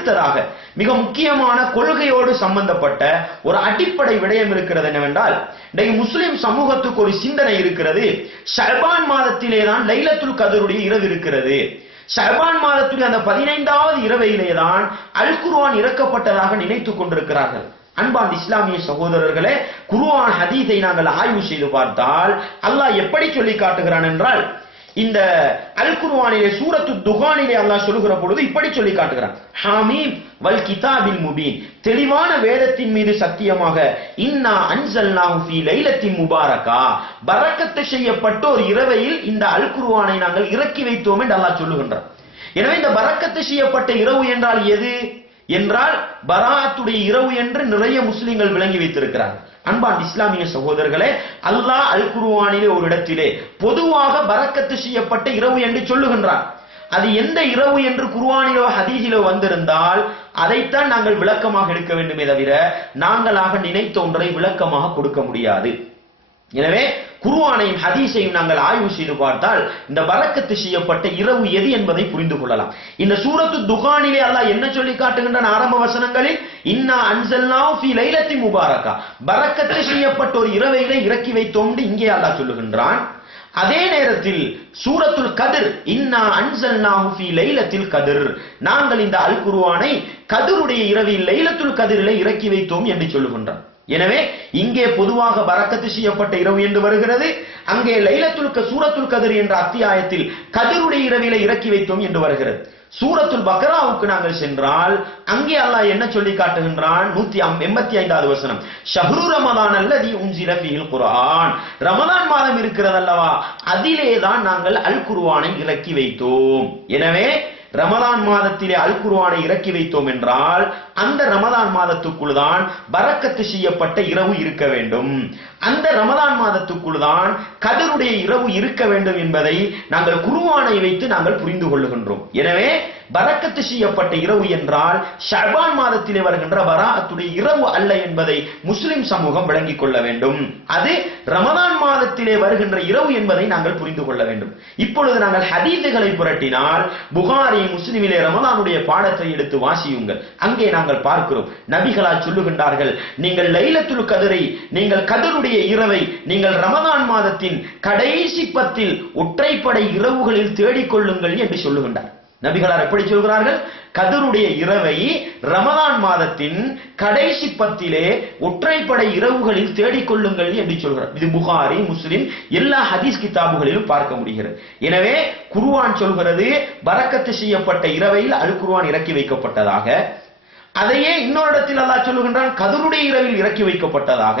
அடுத்ததாக மிக முக்கியமான கொள்கையோடு சம்பந்தப்பட்ட ஒரு அடிப்படை விடயம் இருக்கிறது என்னவென்றால் இன்றைக்கு முஸ்லிம் சமூகத்துக்கு ஒரு சிந்தனை இருக்கிறது. ஷர்பான் மாதத்திலே தான் லைலத்துல் கதருடைய இரவு இருக்கிறது. ஷர்பான் மாதத்துடைய அந்த பதினைந்தாவது இரவையிலே தான் அல் குர்ஆன் இறக்கப்பட்டதாக நினைத்துக் கொண்டிருக்கிறார்கள். அன்பான் இஸ்லாமிய சகோதரர்களே குருவான் ஹதீஸை நாங்கள் ஆய்வு செய்து பார்த்தால் அல்லாஹ் எப்படி சொல்லி காட்டுகிறான் என்றால் இந்த அல் குர்வானிலே சூரத்து துகானிலே அல்லாஹ் சொல்லுகிற பொழுது இப்படி சொல்லி காட்டுகிறான். ஹாமீம் வல் கிதாபில் முபீன். தெளிவான வேதத்தின் மீது சத்தியமாக இன்னா அன்சல்நாஹு ஃபீ லைலத்தின் முபாரகா பரக்கத்து செய்யப்பட்ட ஒரு இரவையில் இந்த அல் குர்வானை நாங்கள் இறக்கி வைத்தோம் என்று அல்லாஹ் சொல்லுகின்றான். எனவே இந்த பரக்கத்து செய்யப்பட்ட இரவு என்றால் எது? என்றால் பராத்துடைய இரவு என்று நிறைய முஸ்லிம்கள் விளங்கி வைத்திருக்கிறார் அன்பான் இஸ்லாமிய சகோதரர்களே அல்லாஹ் அல் குருவானிலே ஒரு இடத்திலே பொதுவாக பறக்கத்து செய்யப்பட்ட இரவு என்று சொல்லுகின்றார். அது எந்த இரவு என்று குருவானிலோ ஹதீஸிலோ வந்திருந்தால் அதைத்தான் நாங்கள் விளக்கமாக எடுக்க வேண்டுமே தவிர நாங்களாக நினைத்த ஒன்றை விளக்கமாக கொடுக்க முடியாது. எனவே குருவானையும் ஹதீஸையும் நாங்கள் ஆய்வு செய்து பார்த்தால் இந்த பரக்கத்து செய்யப்பட்ட இரவு எது என்பதை புரிந்து கொள்ளலாம். இந்த சூரத்து துகானிலே அல்லாஹ் என்ன சொல்லி காட்டுகின்றான்? ஆரம்ப வசனங்களில் இன்னா அன்சல்னாஹு ஃபீ லைலத்தின் முபாரக்கா. பரக்கத்து செய்யப்பட்ட ஒரு இரவைகளை இறக்கி வைத்தோம் இங்கே அல்லாஹ் சொல்லுகின்றான். அதே நேரத்தில் சூரத்துல் கதிர் இன்னா அன்சல்னாஹு ஃபீ லைலத்தில் கதிர். நாங்கள் இந்த அல் குர்ஆனை கதிருடைய இரவில் லைலத்துல் கதிரிலே இறக்கி வைத்தோம் என்று சொல்லுகின்றான் எனவே இங்கே பொதுவாக பரக்கத்து செய்யப்பட்ட இரவு என்று வருகிறது. அங்கே லைலத்துல் சூரத்துல் கதிர் என்ற அத்தியாயத்தில் கதிருடைய இரவில இறக்கி வைத்தோம் என்று வருகிறது. சூரத்துல் பக்ராவுக்கு நாங்கள் சென்றால் அங்கே அல்லாஹ் என்ன சொல்லி காட்டுகின்றான்? நூத்தி எண்பத்தி ஐந்தாவது வசனம். ஷஹ்ரு ரமதான் அல்லதி உன்சில ஃபீல் குரான் ரமதான் மாதம் இருக்கிறது அல்லவா அதிலே தான் நாங்கள் அல் குருவானை இறக்கி வைத்தோம். எனவே ரமதான் மாதத்திலே அல் குருவானை இறக்கி வைத்தோம் என்றால் அந்த ரமதான் மாதத்துக்குள் தான் பரக்கத்து செய்யப்பட்ட இரவு இருக்க வேண்டும். அந்த ரமதான் மாதத்துக்குள் தான் கதருடைய இரவு இருக்க வேண்டும் என்பதை நாங்கள் குருவானை வைத்து நாங்கள் புரிந்து கொள்ளுகின்றோம். எனவே பரக்கத்து செய்யப்பட்ட இரவு என்றால் ஷபான் மாதத்திலே வருகின்ற வராத்துடைய இரவு அல்ல என்பதை முஸ்லிம் சமூகம் விளங்கிக் கொள்ள வேண்டும். அது ரமதான் மாதத்திலே வருகின்ற இரவு என்பதை நாங்கள் புரிந்து கொள்ள வேண்டும். இப்பொழுது நாங்கள் ஹதீதுகளை புரட்டினால் புகாரி முஸ்லிமிலே ரமதானுடைய பாடத்தை எடுத்து வாசியுங்கள். அங்கே நாங்கள் பார்க்கிறோம். நபிகளால் சொல்லுகின்றார்கள் நீங்கள் லைலத்துல் கதிரை நீங்கள் கதருடைய இரவை நீங்கள் ரமதான் மாதத்தின் கடைசி பத்தில் ஒற்றைப்படை இரவுகளில் தேடிக்கொள்ளுங்கள் என்று சொல்லுகின்றார். நபிகளார் எப்படி சொல்கிறார்கள்? கதருடைய இரவை ரமதான் மாதத்தின் கடைசி பத்திலே ஒற்றைப்படை இரவுகளில் தேடிக்கொள்ளுங்கள் என்று சொல்கிறார். இது புகாரி முஸ்லிம் எல்லா ஹதீஸ் கிதாபுகளிலும் பார்க்க முடிகிறது. எனவே குருவான் சொல்கிறது பறக்கத்து செய்யப்பட்ட இரவையில் அல் குருவான் இறக்கி வைக்கப்பட்டதாக. அதையே இன்னொரு இடத்தில் அல்லாஹ் சொல்லுகின்றான் கதருடைய இரவில் இறக்கி வைக்கப்பட்டதாக.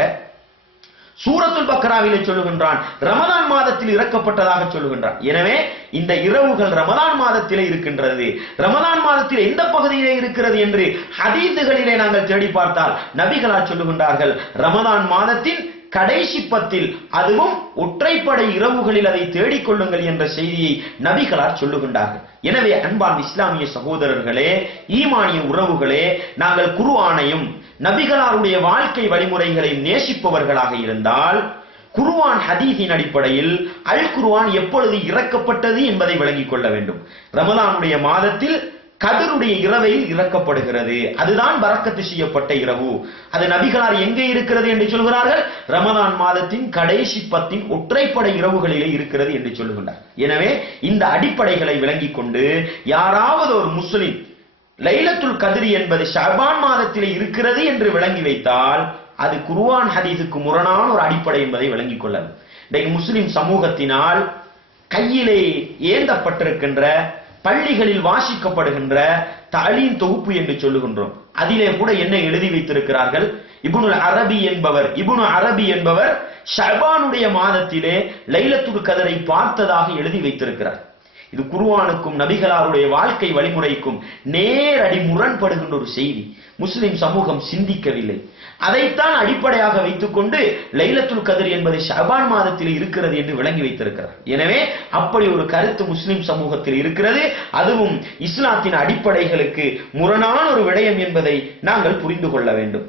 சூரத்துல் பக்ராவிலே சொல்லுகின்றான். ரமதான் மாதத்தில் இறக்கப்பட்டதாக சொல்லுகின்றான். எனவே இந்த இரவுகள் ரமதான் மாதத்திலே இருக்கின்றது. ரமதான் மாதத்தில் எந்த பகுதியிலே இருக்கிறது என்று ஹதீதுகளிலே நாங்கள் தேடி பார்த்தால் நபிகளால் சொல்லுகின்றார்கள் ரமதான் மாதத்தின் கடைசி பத்தில் அதுவும் ஒற்றைப்படை இரவுகளில் அதை தேடிக்கொள்ளுங்கள் என்ற செய்தியை நபிகளார் சொல்லுகின்றார்கள். எனவே அன்பான் இஸ்லாமிய சகோதரர்களே ஈமானிய உறவுகளே நாங்கள் குர்ஆனையும் நபிகளாருடைய வாழ்க்கை வழிமுறைகளை நேசிப்பவர்களாக இருந்தால் குருவான் ஹதீஸின் அடிப்படையில் அல் குருவான் எப்பொழுது இறக்கப்பட்டது என்பதை விளங்கிக் கொள்ள வேண்டும். ரமலானுடைய மாதத்தில் கதருடைய இரவையில் இறக்கப்படுகிறது. அதுதான் வரக்கத்து செய்யப்பட்ட இரவு. அது நபிகளார் எங்கே இருக்கிறது என்று சொல்கிறார்கள்? ரமதான் மாதத்தின் கடைசி பத்தின் ஒற்றைப்படை இரவுகளிலே இருக்கிறது என்று சொல்லுகின்றார். எனவே இந்த அடிப்படைகளை விளங்கிக் கொண்டு யாராவது ஒரு முஸ்லிம் லைலத்துல் கதிரி என்பது ஷபான் மாதத்திலே இருக்கிறது என்று விளங்கி வைத்தால் அது குருவான் ஹதீஸுக்கு முரணான ஒரு அடிப்படை என்பதை விளங்கிக் கொள்ள இன்றைக்கு முஸ்லிம் சமூகத்தினால் கையிலே ஏந்தப்பட்டிருக்கின்ற பள்ளிகளில் வாசிக்கப்படுகின்ற தலின் தொகுப்பு என்று சொல்லுகின்றோம். அதிலே கூட என்ன எழுதி வைத்திருக்கிறார்கள்? இபுனு அரபி என்பவர் இபுனு அரபி என்பவர் ஷபானுடைய மாதத்திலே லைலத்துல் கதரை பார்த்ததாக எழுதி வைத்திருக்கிறார். இது குருவானுக்கும் நபிகளாருடைய வாழ்க்கை வழிமுறைக்கும் நேரடி முரண்படுகின்ற ஒரு செய்தி. முஸ்லிம் சமூகம் சிந்திக்கவில்லை. அதைத்தான் அடிப்படையாக வைத்துக்கொண்டு லைலத்துல் கதிர் என்பது ஷபான் மாதத்தில் இருக்கிறது என்று விளங்கி வைத்திருக்கிறார். எனவே அப்படி ஒரு கருத்து முஸ்லிம் சமூகத்தில் இருக்கிறது. அதுவும் இஸ்லாத்தின் அடிப்படைகளுக்கு முரணான ஒரு விடயம் என்பதை நாங்கள் புரிந்து கொள்ள வேண்டும்.